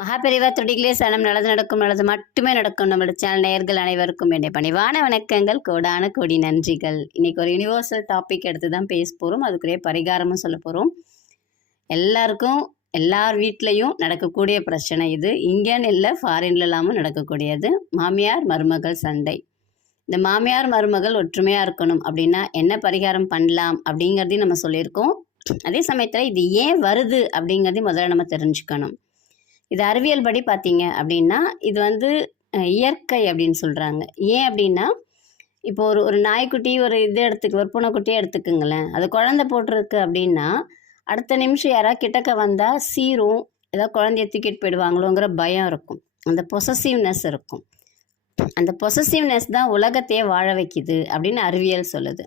மகாபெரிவா துடிகளே சனம் நல்லது நடக்கும் நல்லது மட்டுமே நடக்கும். நம்மளோட சேனல் நேயர்கள் அனைவருக்கும் என்னுடைய பணிவான வணக்கங்கள். கோடான கோடி நன்றிகள். இன்னைக்கு ஒரு யுனிவர்சல் டாபிக் எடுத்து தான் பேச போகிறோம் அதுக்குரிய பரிகாரமும் சொல்ல போகிறோம் எல்லாருக்கும் எல்லார் வீட்லேயும் நடக்கக்கூடிய பிரச்சனை இது. இங்கேன்னு இல்லை ஃபாரின்ல நடக்கக்கூடியது. மாமியார் மருமகள் சண்டை. இந்த மாமியார் மருமகள் ஒற்றுமையாக இருக்கணும் அப்படின்னா என்ன பரிகாரம் பண்ணலாம் அப்படிங்கிறதையும் நம்ம சொல்லியிருக்கோம். அதே சமயத்தில் இது ஏன் வருது அப்படிங்கிறதையும் முதல்ல நம்ம தெரிஞ்சுக்கணும். இது அறிவியல் படி பார்த்தீங்க அப்படின்னா இது வந்து இயற்கை அப்படின்னு சொல்கிறாங்க ஏன் அப்படின்னா இப்போ ஒரு ஒரு நாய்க்குட்டி ஒரு இது எடுத்துக்க ஒரு பூனைக்குட்டியே எடுத்துக்குங்களேன். அது குழந்தை போட்டிருக்கு அப்படின்னா அடுத்த நிமிஷம் யாராவது கிட்டக்க வந்தால் சீரும் ஏதாவது குழந்தைய தூக்கிட்டு போயிடுவாங்களோங்கிற பயம் இருக்கும். அந்த பொசசிவ்னஸ் இருக்கும். அந்த பொசசிவ்னஸ் தான் உலகத்தையே வாழ வைக்குது அப்படின்னு அறிவியல் சொல்லுது.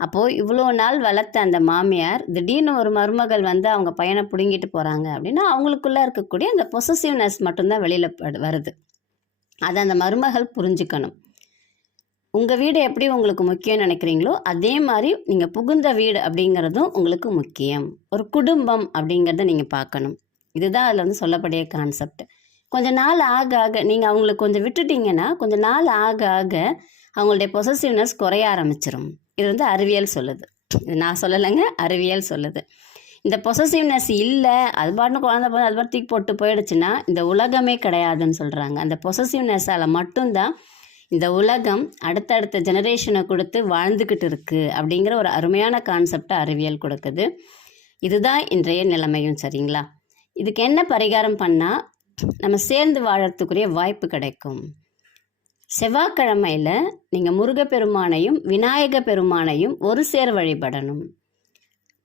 அப்போது இவ்வளோ நாள் வளர்த்த அந்த மாமியார் திடீர்னு ஒரு மருமகள் வந்து அவங்க பையனை பிடுங்கிட்டு போகிறாங்க அப்படின்னா அவங்களுக்குள்ளே இருக்கக்கூடிய அந்த பொசசிவ்னஸ் மட்டும்தான் வெளியில் வருது. அதை அந்த மருமகள் புரிஞ்சுக்கணும். உங்கள் வீடு எப்படி உங்களுக்கு முக்கியம் நினைக்கிறீங்களோ அதே மாதிரி நீங்கள் புகுந்த வீடு அப்படிங்கிறதும் உங்களுக்கு முக்கியம். ஒரு குடும்பம் அப்படிங்கிறத நீங்கள் பார்க்கணும். இதுதான் அதில் வந்து சொல்லப்படிய கான்செப்ட் கொஞ்ச நாள் ஆக ஆக நீங்கள் அவங்களுக்கு கொஞ்சம் விட்டுட்டீங்கன்னா கொஞ்ச நாள் ஆக ஆக அவங்களுடைய பொசசிவ்னஸ் குறைய ஆரம்பிச்சிடும் இது வந்து அறிவியல் சொல்லுது. இது நான் சொல்லலைங்க அறிவியல் சொல்லுது. இந்த பொசசிவ்னஸ் இல்லை அது பாட்டு குழந்தை போது அது பாட்டு தூக்கி போட்டு போயிடுச்சுன்னா இந்த உலகமே கிடையாதுன்னு சொல்கிறாங்க அந்த பொசசிவ்னஸால் மட்டும்தான் இந்த உலகம் அடுத்தடுத்த ஜெனரேஷனை கொடுத்து வாழ்ந்துக்கிட்டு இருக்குது அப்படிங்கிற ஒரு அருமையான கான்செப்டை அறிவியல் கொடுக்குது. இதுதான் இன்றைய நிலைமையும் சரிங்களா? இதுக்கு என்ன பரிகாரம் பண்ணால் நம்ம சேர்ந்து வாழறதுக்குரிய வாய்ப்பு கிடைக்கும். செவ்வாய்க்கிழமையில் நீங்கள் முருகப்பெருமானையும் விநாயக பெருமானையும் ஒரு சேர வழிபடணும்.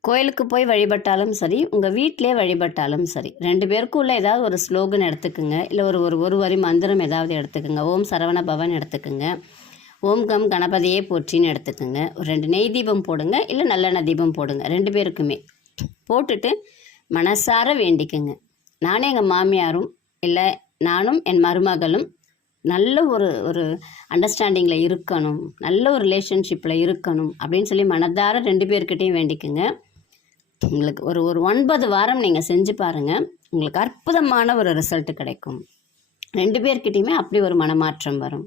கோயிலுக்கு போய் வழிபட்டாலும் சரி உங்கள் வீட்டிலே வழிபட்டாலும் சரி ரெண்டு பேருக்கும் உள்ள ஏதாவது ஒரு ஸ்லோகன் எடுத்துக்குங்க. இல்லை ஒரு ஒரு ஒரு வரி மந்திரம் ஏதாவது எடுத்துக்குங்க. ஓம் சரவண பவன் எடுத்துக்குங்க. ஓம் கம் கணபதியே போற்றின்னு எடுத்துக்குங்க. ஒரு ரெண்டு நெய் தீபம் போடுங்க இல்லை நல்லெண்ணெய் தீபம் போடுங்க ரெண்டு பேருக்குமே. போட்டுட்டு மனசார வேண்டிக்குங்க. நானும் எங்கள் மாமியாரும் இல்லை நானும் என் மருமகளும் நல்ல ஒரு ஒரு அண்டர்ஸ்டாண்டிங்கில் இருக்கணும் நல்ல ஒரு ரிலேஷன்ஷிப்பில் இருக்கணும் அப்படின்னு சொல்லி மனதார ரெண்டு பேர்கிட்டையும் வேண்டிக்குங்க. உங்களுக்கு ஒரு ஒரு ஒன்பது வாரம் நீங்கள் செஞ்சு பாருங்கள் உங்களுக்கு அற்புதமான ஒரு ரிசல்ட் கிடைக்கும். ரெண்டு பேர்கிட்டையுமே அப்படி ஒரு மனமாற்றம் வரும்.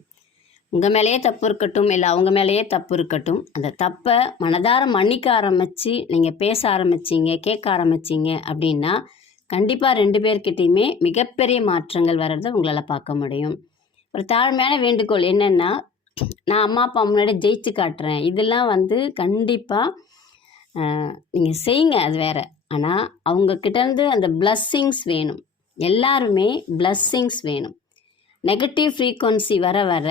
உங்கள் மேலேயே தப்பு இருக்கட்டும் இல்லை அவங்க மேலேயே தப்பு இருக்கட்டும் அந்த தப்பை மனதார மன்னிக்க ஆரம்பித்து நீங்கள் பேச ஆரம்பிச்சீங்க கேட்க ஆரம்பிச்சீங்க அப்படின்னா கண்டிப்பாக ரெண்டு பேர்கிட்டையுமே மிகப்பெரிய மாற்றங்கள் வர்றதை உங்களால் பார்க்க முடியும். ஒரு தாழ்மையான வேண்டுகோள் என்னென்னா நான் அம்மா அப்பா முன்னாடி ஜெயிச்சு காட்டுறேன். இதெல்லாம் வந்து கண்டிப்பாக நீங்கள் செய்யுங்க அது வேறு. ஆனால் அவங்கக்கிட்டேருந்து அந்த பிளஸ்ஸிங்ஸ் வேணும். எல்லாருமே பிளஸ்ஸிங்ஸ் வேணும். நெகட்டிவ் ஃப்ரீக்வன்சி வர வர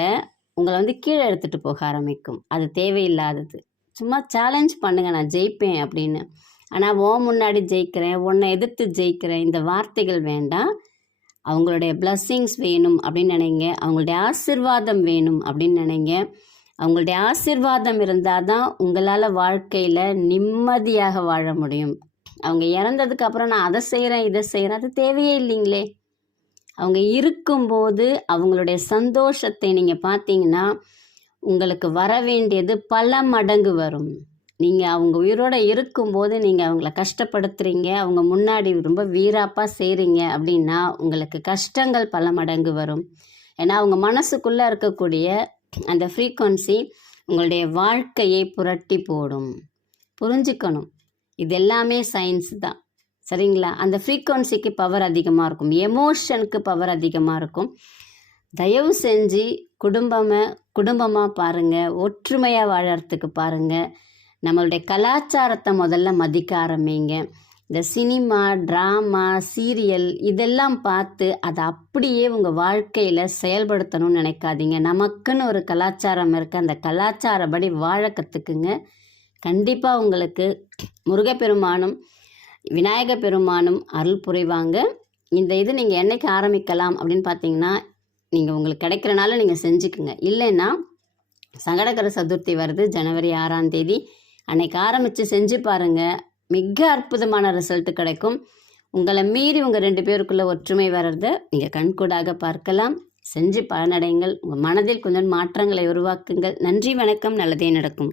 உங்களை வந்து கீழே எடுத்துகிட்டு போக ஆரம்பிக்கும். அது தேவையில்லாதது. சும்மா சேலஞ்ச் பண்ணுங்கள் நான் ஜெயிப்பேன் அப்படின்னு. ஆனால் ஓ முன்னாடி ஜெயிக்கிறேன் உன்னை எதிர்த்து ஜெயிக்கிறேன் இந்த வார்த்தைகள் வேண்டாம். அவங்களுடைய பிளஸ்ஸிங்ஸ் வேணும் அப்படின்னு நினைங்க. அவங்களுடைய ஆசிர்வாதம் வேணும் அப்படின்னு நினைங்க. அவங்களுடைய ஆசிர்வாதம் இருந்தால் தான் உங்களால் வாழ்க்கையில் நிம்மதியாக வாழ முடியும். அவங்க இறந்ததுக்கு அப்புறம் நான் அதை செய்கிறேன் இதை செய்கிறேன் அது தேவையே இல்லைங்களே. அவங்க இருக்கும்போது அவங்களுடைய சந்தோஷத்தை நீங்கள் பார்த்தீங்கன்னா உங்களுக்கு வர வேண்டியது பல மடங்கு வரும். நீங்கள் அவங்க உயிரோடு இருக்கும்போது நீங்கள் அவங்கள கஷ்டப்படுத்துகிறீங்க அவங்க முன்னாடி ரொம்ப வீராப்பாக செய்கிறீங்க அப்படின்னா உங்களுக்கு கஷ்டங்கள் பல மடங்கு வரும். ஏன்னா அவங்க மனசுக்குள்ளே இருக்கக்கூடிய அந்த ஃப்ரீக்குவன்சி உங்களுடைய வாழ்க்கையை புரட்டி போடும். புரிஞ்சுக்கணும். இது எல்லாமே சயின்ஸ் தான். சரிங்களா? அந்த ஃப்ரீக்குவன்சிக்கு பவர் அதிகமாக இருக்கும். எமோஷனுக்கு பவர் அதிகமாக இருக்கும். தயவு செஞ்சு குடும்பமாக குடும்பமாக பாருங்கள் ஒற்றுமையாக வாழறதுக்கு பாருங்கள் நம்மளுடைய கலாச்சாரத்தை முதல்ல மதிக்க ஆரம்பிங்க. இந்த சினிமா ட்ராமா சீரியல் இதெல்லாம் பார்த்து அதை அப்படியே உங்கள் வாழ்க்கையில் செயல்படுத்தணும்னு நினைக்காதீங்க. நமக்குன்னு ஒரு கலாச்சாரம் இருக்குது அந்த கலாச்சாரப்படி வாழ கற்றுக்குங்க கண்டிப்பாக உங்களுக்கு முருகப்பெருமானும் விநாயக பெருமானும் அருள் புரிவாங்க. இந்த இது நீங்கள் என்றைக்கு ஆரம்பிக்கலாம் அப்படின்னு பார்த்தீங்கன்னா நீங்கள் உங்களுக்கு கிடைக்கிறனால நீங்கள் செஞ்சுக்குங்க. இல்லைன்னா சங்கடகர சதுர்த்தி வருது ஜனவரி ஆறாம் தேதி. அன்னைக்கு ஆரம்பித்து செஞ்சு பாருங்கள் மிக அற்புதமான ரிசல்ட் கிடைக்கும். உங்களை மீறி உங்கள் ரெண்டு பேருக்குள்ள ஒற்றுமை வர்றதை நீங்கள் கண்கூடாக பார்க்கலாம். செஞ்சு பலனடைங்கள். உங்கள் மனதில் கொஞ்சம் மாற்றங்களை உருவாக்குங்கள். நன்றி வணக்கம். நல்லதே நடக்கும்.